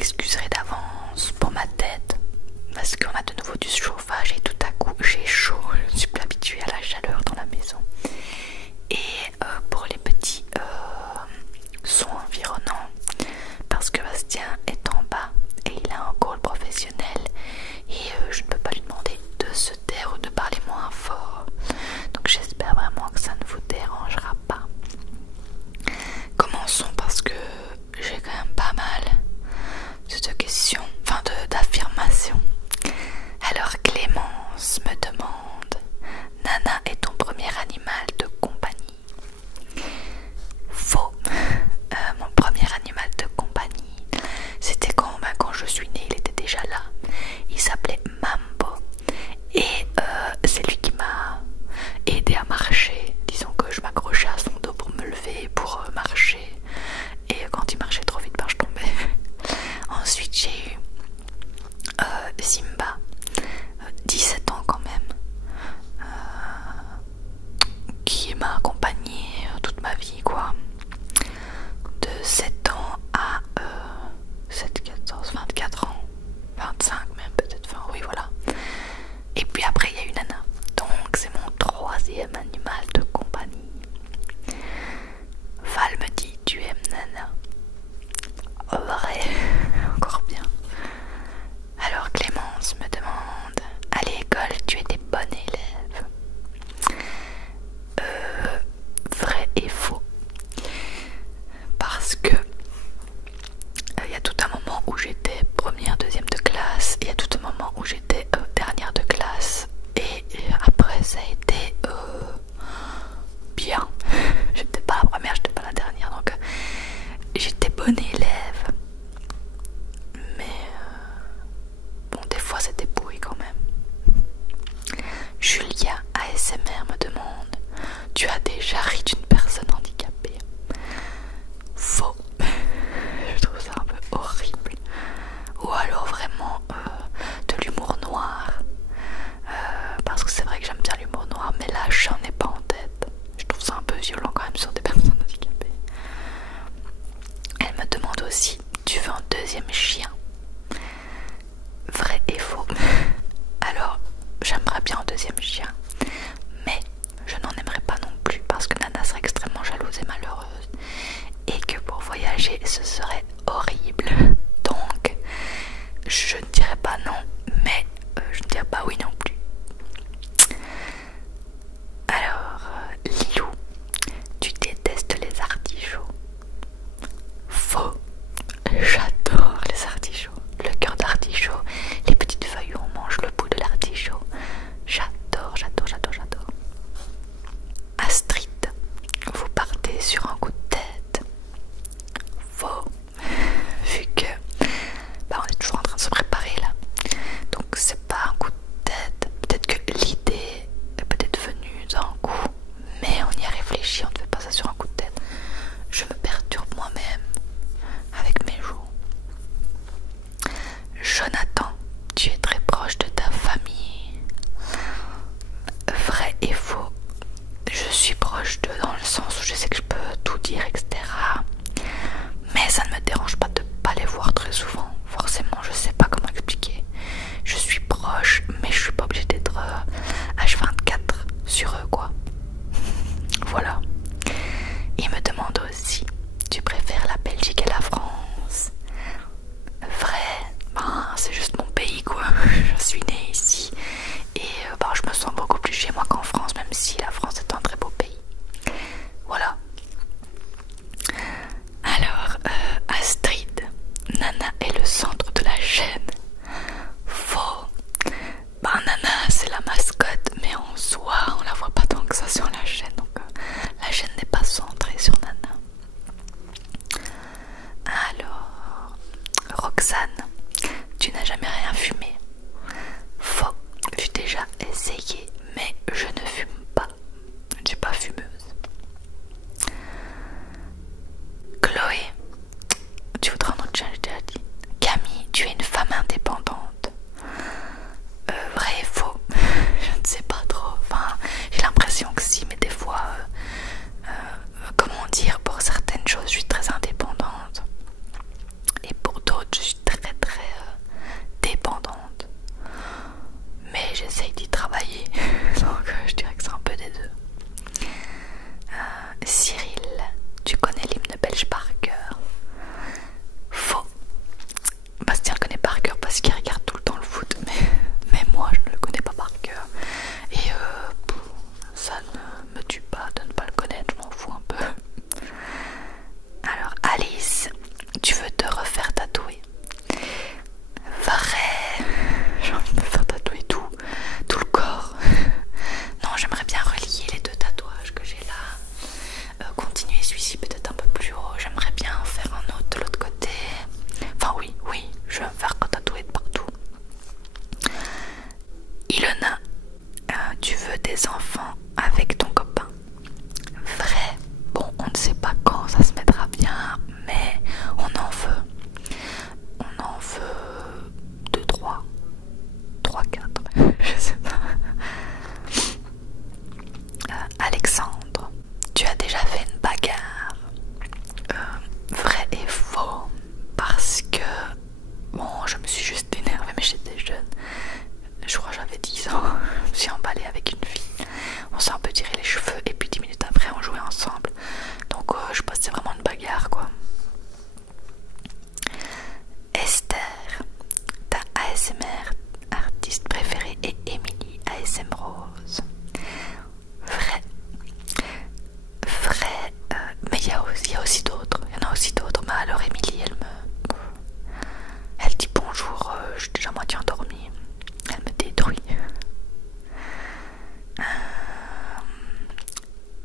m'excuserai d'avance pour ma tête parce qu'on a de nouveau du chauffage et tout à coup j'ai chaud. Je ne suis plus habituée à la chaleur dans la maison. Et pour les petits sons environnants, parce que Bastien est en bas et il a un call professionnel et je ne peux pas lui demander de se taire ou de parler moins fort. Donc j'espère vraiment que ça ne vous dérangera pas. Commençons parce que j'ai quand même pas mal de questions, enfin d'affirmations. Alors Clémence me demande: Nana est ton premier animal de compagnie? Faux. Mon premier animal de compagnie, c'était quand je suis née, il était déjà là. Il s'appelait Mambo. Et c'est lui qui m'a aidé à marcher. Disons que je m'accrochais à son dos pour me lever, pour marcher. Et quand il marchait trop vite, je tombais. Ensuite j'ai eu Simba, 17 ans quand même, qui m'a accompagnée toute ma vie quoi. De 7 ans à 7, 14, 24 ans, 25 même peut-être, enfin oui voilà. Et puis après il y a eu Nana, donc c'est mon troisième animal de compagnie. Val me dit: tu aimes Nana? Vrai, encore bien. Alors Clémence me demande: à l'école tu étais bonne élève? Vrai et faux. Parce que il y a tout un moment où j'étais première, deuxième de classe, et il y a tout un moment où j'étais dernière de classe, et après ça a été bien. J'étais pas la première, j'étais pas la dernière, donc j'étais bonne élève, mais bon, des fois c'était pourri quand même. Julia ASMR me demande: tu as déjà ri d'une personne handicapée? Faux. Je trouve ça un peu horrible. Ou alors vraiment de l'humour noir, parce que c'est vrai que j'aime bien l'humour noir, mais là j'en ai pas en tête. Je trouve ça un peu violent quand même sur des personnes handicapées. Elle me demande aussi: tu veux un deuxième chien? Vrai et faux. Alors j'aimerais bien un deuxième chien, mais je n'en aimerais pas non plus parce que Nana serait extrêmement jalouse et malheureuse, et que pour voyager ce serait horrible. Donc je ne dirais pas non, mais je ne dirais pas oui non plus. Alors Lilou: tu détestes les artichauts? Faux. J'adore les artichauts. Le cœur d'artichaut, les petites feuilles où on mange le bout de l'artichaut. J'adore, j'adore, j'adore, j'adore. Astrid: vous partez sur un coup de tête? Faux. Vu que on est toujours en train de se préparer là, donc c'est pas un coup de tête. Peut-être que l'idée est peut-être venue d'un coup, mais on y a réfléchi, on ne fait pas ça sur un coup de tête. Je me perturbe moi-même avec mes joues. Jonathan: tu es très proche de ta famille? Vrai et faux. Je suis proche d'eux dans le sens où je sais que je peux tout dire, etc. Mais ça ne me dérange pas de pas les voir très souvent. Forcément, je sais pas comment expliquer. Je suis proche, mais je suis pas obligée d'être H24 sur eux, quoi. Voilà. Il me demande aussi: tu préfères la Belgique et la France? Vrai. C'est juste mon pays, quoi. Je suis née ici et je me sens beaucoup plus chez moi qu'en France, même si la France est un très beau pays. Voilà. Alors Astrid: Nana est le centre de la chaîne? Faux. Nana c'est la mascotte, mais en soi on la voit pas tant que ça sur la chaîne, donc la chaîne n'est pas centrée sur Nana. Alors Roxane: tu n'as jamais rien fumé? Faux. J'ai déjà essayé, mais je ne fume pas. Je ne suis pas fumeuse. Chloé: tu voudras un autre challenge? Camille: tu es une femme en veux 2, 3, 3, 4, je sais pas. Alexandre, tu as déjà fait une bagarre? Vrai et faux, parce que bon, je me suis juste énervée, mais j'étais jeune. Je crois que j'avais 10 ans. Je me suis emballée avec une fille. On s'est un peu tiré les cheveux et puis 10 minutes après on jouait ensemble. Donc je pense que c'est vraiment une bagarre quoi. Esther, ta ASMR artiste préférée est Emily ASM Rose. Vrai. Vrai. Mais il y a aussi d'autres. Il y en a aussi d'autres. Mais alors Emily, elle dit bonjour, je suis déjà moitié endormie. Elle me détruit.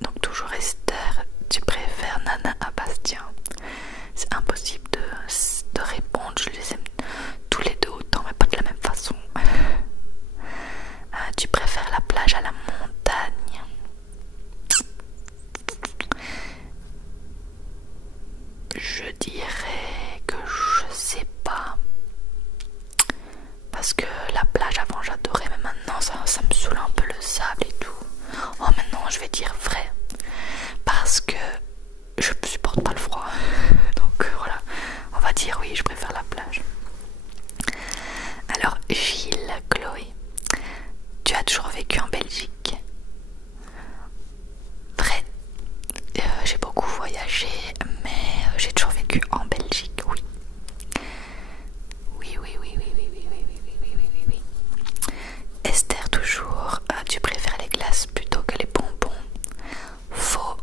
Donc toujours Esther, tu préfères Nana à Bastien? C'est impossible de répondre, je les aime tous les deux autant mais pas de la même façon. Tu préfères la plage à la montagne? Je dirais que je sais pas. Parce que la plage avant j'adorais, mais maintenant ça me saoule un peu le sable et tout. Oh maintenant je vais dire vrai. Parce que je supporte pas le froid. Donc voilà, on va dire oui, je préfère la plage. Alors Gilles, Chloé, tu as toujours vécu en Belgique? Vrai. J'ai beaucoup voyagé, mais j'ai toujours vécu en Belgique, oui. Oui, oui, oui, oui, oui, oui, oui, oui, oui, oui, oui, oui, oui. Esther, toujours, tu préfères les glaces plutôt que les bonbons? Faux.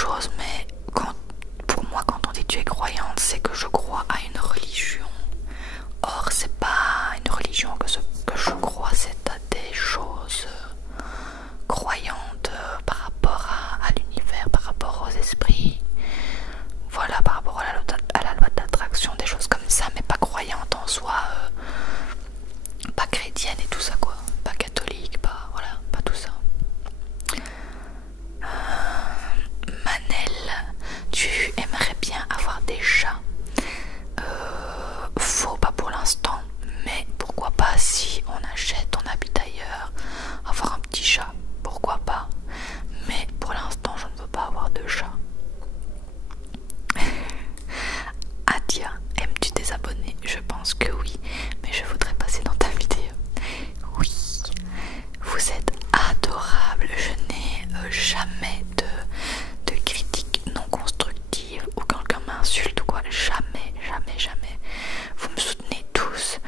choses, mais pour moi, quand on dit tu es croyante, c'est que je crois à une religion. Or, c'est pas une religion que je crois, c'est à des choses croyantes par rapport à l'univers, par rapport aux esprits. Voilà, par rapport à la loi d'attraction, des choses comme ça, mais pas croyantes en soi, pas chrétienne et tout ça quoi, pas catholique, pas voilà, pas tout ça. Manel, tu aimerais bien avoir des chats? Faux, pas pour l'instant, mais pourquoi pas si on achète, on habite ailleurs, avoir un petit chat, pourquoi pas, mais pour l'instant je ne veux pas avoir de chat. Adia, aimes-tu tes abonnés? Je pense que oui, mais je voudrais passer dans ta vidéo. Oui, vous êtes adorable, je n'ai jamais de critiques non constructives ou quelqu'un m'insulte ou quoi, jamais, jamais, jamais. Vous me soutenez tous,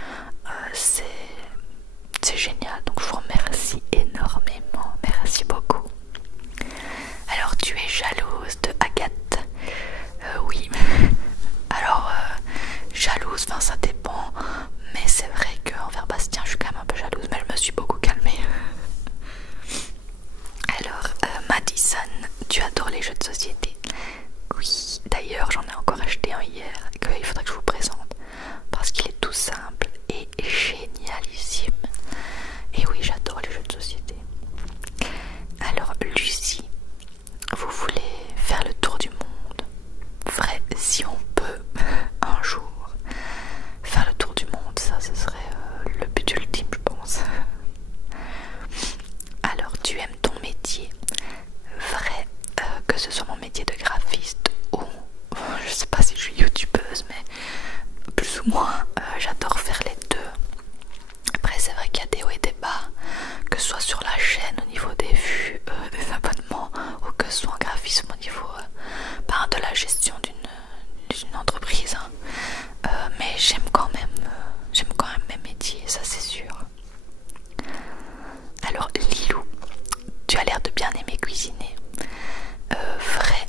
c'est génial, donc je vous remercie énormément, merci beaucoup. Alors tu es jalouse de Agathe? Oui. Alors jalouse, enfin ça dépend, mais c'est vrai qu'envers Bastien je suis quand même un peu jalouse, mais je me suis beaucoup calmée. Alors Madison, tu adores les jeux de société? Oui, d'ailleurs j'en ai encore acheté un hier qu'il faudrait que je vous présente parce qu'il est tout simple et génialissime. Et oui, j'adore les jeux de société. Alors Lucie, vous voulez faire le tour du monde? Vrai, si on peut un jour faire le tour du monde, ça ce serait le but ultime je pense. Alors tu aimes ton métier? Vrai, que ce soit mon métier de graphiste ou je sais pas si je suis youtubeuse, mais plus ou moins j'adore faire les deux. Après c'est vrai qu'il y a des hauts et des bas, que ce soit sur la chaîne au niveau des vues, des abonnements, ou que ce soit en graphisme au niveau de la gestion d'une entreprise, hein. Mais j'aime quand même mes métiers, ça c'est sûr. Alors Lilou, tu as l'air de bien aimer cuisiner. Vrai,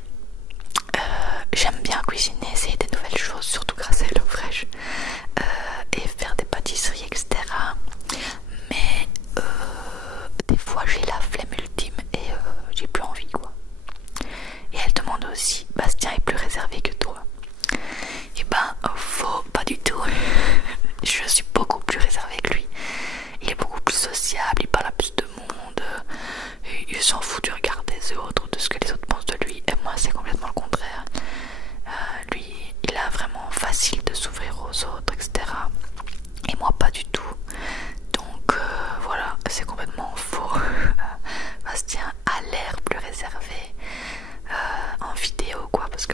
j'aime bien cuisiner, essayer des nouvelles choses, surtout grâce à HelloFresh, et faire des pâtisseries, etc. Mais des fois j'ai la flemme ultime et j'ai plus envie quoi. Et elle demande aussi, Bastien est plus réservé que toi? Et ben faux, pas du tout. Je suis beaucoup plus réservée que lui. Il est beaucoup plus sociable, il parle à plus de monde, il s'en fout du regard des autres, de ce que les autres pensent de lui. Et moi c'est complètement le contraire. Lui il a vraiment facile de s'ouvrir aux autres, etc. Et moi pas du tout. Donc voilà, c'est complètement faux. Bastien a l'air plus réservé en vidéo quoi, parce que